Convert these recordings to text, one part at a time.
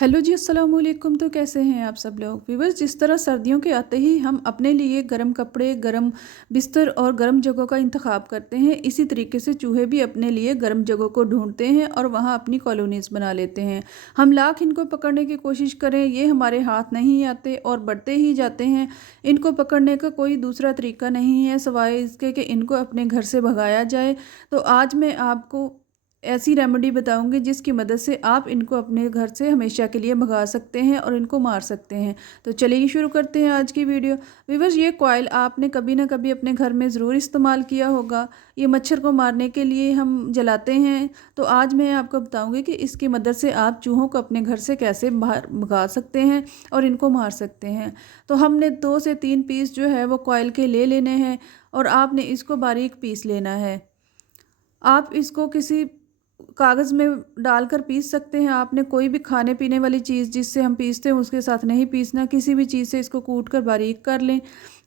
Hello जी, अस्सलाम वालेकुम। तो कैसे हैं आप सब लोग व्यूअर्स। जिस तरह सर्दियों के आते ही हम अपने लिए गर्म कपड़े, गर्म बिस्तर और गर्म जगहों का इंतखाब करते हैं, इसी तरीके से चूहे भी अपने लिए गर्म जगहों को ढूंढते हैं और वहाँ अपनी कॉलोनीज़ बना लेते हैं। हम लाख इनको पकड़ने की कोशिश करें, ये हमारे हाथ नहीं आते और बढ़ते ही जाते हैं। इनको पकड़ने का कोई दूसरा तरीका नहीं है सिवाय इसके कि इनको अपने घर से भगाया जाए। तो आज मैं आपको ऐसी रेमेडी बताऊंगी जिसकी मदद से आप इनको अपने घर से हमेशा के लिए भगा सकते हैं और इनको मार सकते हैं। तो चलिए शुरू करते हैं आज की वीडियो। व्यूअर्स, ये कॉइल आपने कभी ना कभी अपने घर में ज़रूर इस्तेमाल किया होगा। ये मच्छर को मारने के लिए हम जलाते हैं। तो आज मैं आपको बताऊंगी कि इसकी मदद से आप चूहों को अपने घर से कैसे बाहर भगा सकते हैं और इनको मार सकते हैं। तो हमने 2 से 3 पीस जो है वो कॉइल के ले लेने हैं और आपने इसको बारीक पीस लेना है। आप इसको किसी कागज़ में डालकर पीस सकते हैं। आपने कोई भी खाने पीने वाली चीज़ जिससे हम पीसते हैं उसके साथ नहीं पीसना, किसी भी चीज़ से इसको कूट कर बारीक कर लें।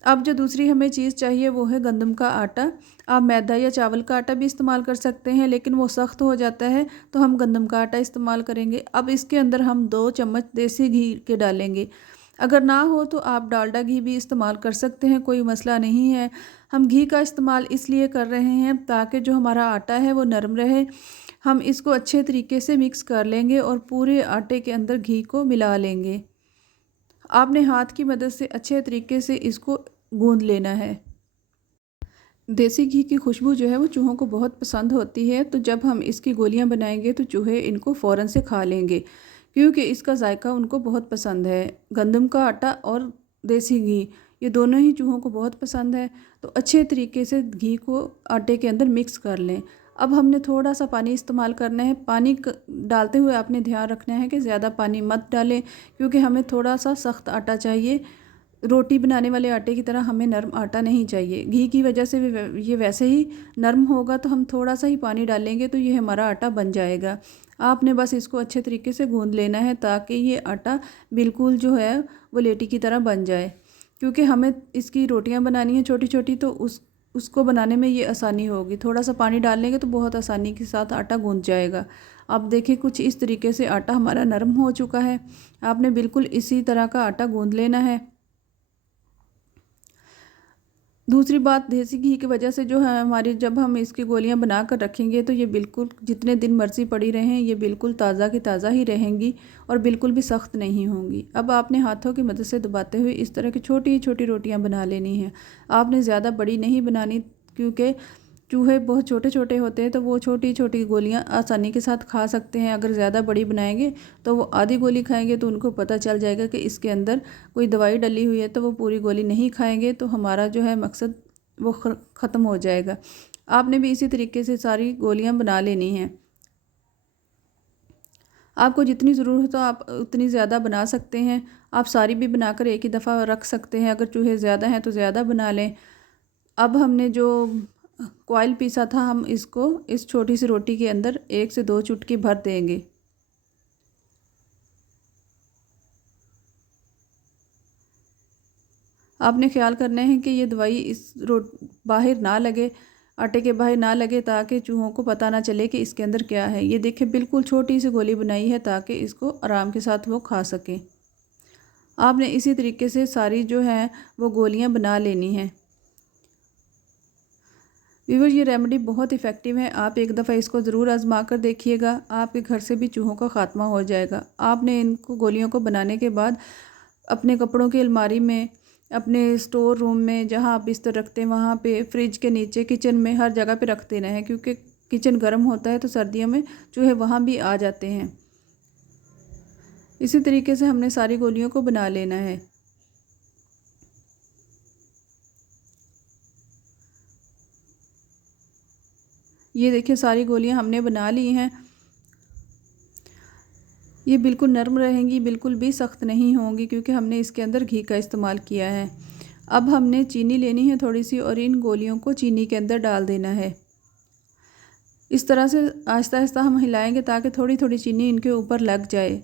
अब जो दूसरी हमें चीज़ चाहिए वो है गंदम का आटा। आप मैदा या चावल का आटा भी इस्तेमाल कर सकते हैं, लेकिन वो सख्त हो जाता है तो हम गंदम का आटा इस्तेमाल करेंगे। अब इसके अंदर हम 2 चम्मच देसी घी के डालेंगे। अगर ना हो तो आप डालडा घी भी इस्तेमाल कर सकते हैं, कोई मसला नहीं है। हम घी का इस्तेमाल इसलिए कर रहे हैं ताकि जो हमारा आटा है वो नरम रहे। हम इसको अच्छे तरीके से मिक्स कर लेंगे और पूरे आटे के अंदर घी को मिला लेंगे। आपने हाथ की मदद से अच्छे तरीके से इसको गूंद लेना है। देसी घी की खुशबू जो है वो चूहों को बहुत पसंद होती है, तो जब हम इसकी गोलियां बनाएंगे तो चूहे इनको फ़ौरन से खा लेंगे क्योंकि इसका जायका उनको बहुत पसंद है। गंदम का आटा और देसी घी ये दोनों ही चूहों को बहुत पसंद है। तो अच्छे तरीके से घी को आटे के अंदर मिक्स कर लें। अब हमने थोड़ा सा पानी इस्तेमाल करना है। पानी डालते हुए आपने ध्यान रखना है कि ज़्यादा पानी मत डालें क्योंकि हमें थोड़ा सा सख्त आटा चाहिए। रोटी बनाने वाले आटे की तरह हमें नरम आटा नहीं चाहिए। घी की वजह से भी ये वैसे ही नरम होगा, तो हम थोड़ा सा ही पानी डालेंगे तो ये हमारा आटा बन जाएगा। आपने बस इसको अच्छे तरीके से गूंद लेना है ताकि ये आटा बिल्कुल जो है वो लेटी की तरह बन जाए। क्योंकि हमें इसकी रोटियां बनानी है छोटी छोटी, तो उसको बनाने में ये आसानी होगी। थोड़ा सा पानी डाल लेंगे तो बहुत आसानी के साथ आटा गूंद जाएगा। अब देखिए कुछ इस तरीके से आटा हमारा नरम हो चुका है। आपने बिल्कुल इसी तरह का आटा गूंद लेना है। दूसरी बात, देसी घी की वजह से जो है हमारी, जब हम इसकी गोलियां बना कर रखेंगे तो ये बिल्कुल जितने दिन मर्जी पड़ी रहें ये बिल्कुल ताज़ा की ताज़ा ही रहेंगी और बिल्कुल भी सख्त नहीं होंगी। अब आपने हाथों की मदद से दबाते हुए इस तरह की छोटी छोटी रोटियां बना लेनी हैं। आपने ज़्यादा बड़ी नहीं बनानी क्योंकि चूहे बहुत छोटे छोटे होते हैं, तो वो छोटी छोटी गोलियां आसानी के साथ खा सकते हैं। अगर ख़्यादा बड़ी बनाएंगे तो वो आधी गोली खाएंगे तो उनको पता चल जाएगा कि इसके अंदर कोई दवाई डली हुई है, तो वो पूरी गोली नहीं खाएंगे, तो हमारा जो है मकसद वो ख़त्म हो जाएगा। आपने भी इसी तरीके से सारी गोलियां बना लेनी हैं। आपको जितनी ज़रूरत हो आप उतनी ज़्यादा बना सकते हैं। आप सारी भी बनाकर एक ही दफ़ा रख सकते हैं। अगर चूहे ज़्यादा हैं तो ज़्यादा बना लें। अब हमने जो कॉइल पीसा था हम इसको इस छोटी सी रोटी के अंदर 1 से 2 चुटकी भर देंगे। आपने ख्याल करना है कि ये दवाई इस बाहर ना लगे, आटे के बाहर ना लगे, ताकि चूहों को पता ना चले कि इसके अंदर क्या है। ये देखिए बिल्कुल छोटी सी गोली बनाई है ताकि इसको आराम के साथ वो खा सकें। आपने इसी तरीके से सारी जो है वो गोलियां बना लेनी हैं। व्यूअर्स, ये रेमेडी बहुत इफ़ेक्टिव है। आप एक दफ़ा इसको ज़रूर आजमा कर देखिएगा, आपके घर से भी चूहों का ख़ात्मा हो जाएगा। आपने इनको गोलियों को बनाने के बाद अपने कपड़ों की अलमारी में, अपने स्टोर रूम में, जहाँ आप बिस्तर रखते हैं वहाँ पे, फ्रिज के नीचे, किचन में, हर जगह पे रख देना है क्योंकि किचन गर्म होता है तो सर्दियों में चूहे वहाँ भी आ जाते हैं। इसी तरीके से हमने सारी गोलियों को बना लेना है। ये देखिए सारी गोलियां हमने बना ली हैं। ये बिल्कुल नरम रहेंगी, बिल्कुल भी सख्त नहीं होंगी क्योंकि हमने इसके अंदर घी का इस्तेमाल किया है। अब हमने चीनी लेनी है थोड़ी सी और इन गोलियों को चीनी के अंदर डाल देना है। इस तरह से आहिस्ता आहिस्ता हम हिलाएंगे ताकि थोड़ी थोड़ी चीनी इनके ऊपर लग जाए।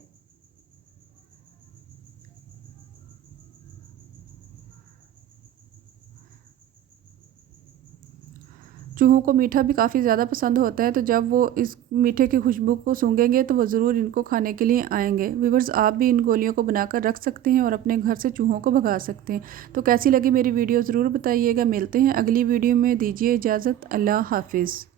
चूहों को मीठा भी काफ़ी ज़्यादा पसंद होता है, तो जब वो इस मीठे की खुशबू को सूंघेंगे तो वो ज़रूर इनको खाने के लिए आएंगे। व्यूअर्स, आप भी इन गोलियों को बनाकर रख सकते हैं और अपने घर से चूहों को भगा सकते हैं। तो कैसी लगी मेरी वीडियो ज़रूर बताइएगा। मिलते हैं अगली वीडियो में, दीजिए इजाज़त। अल्लाह हाफिज़।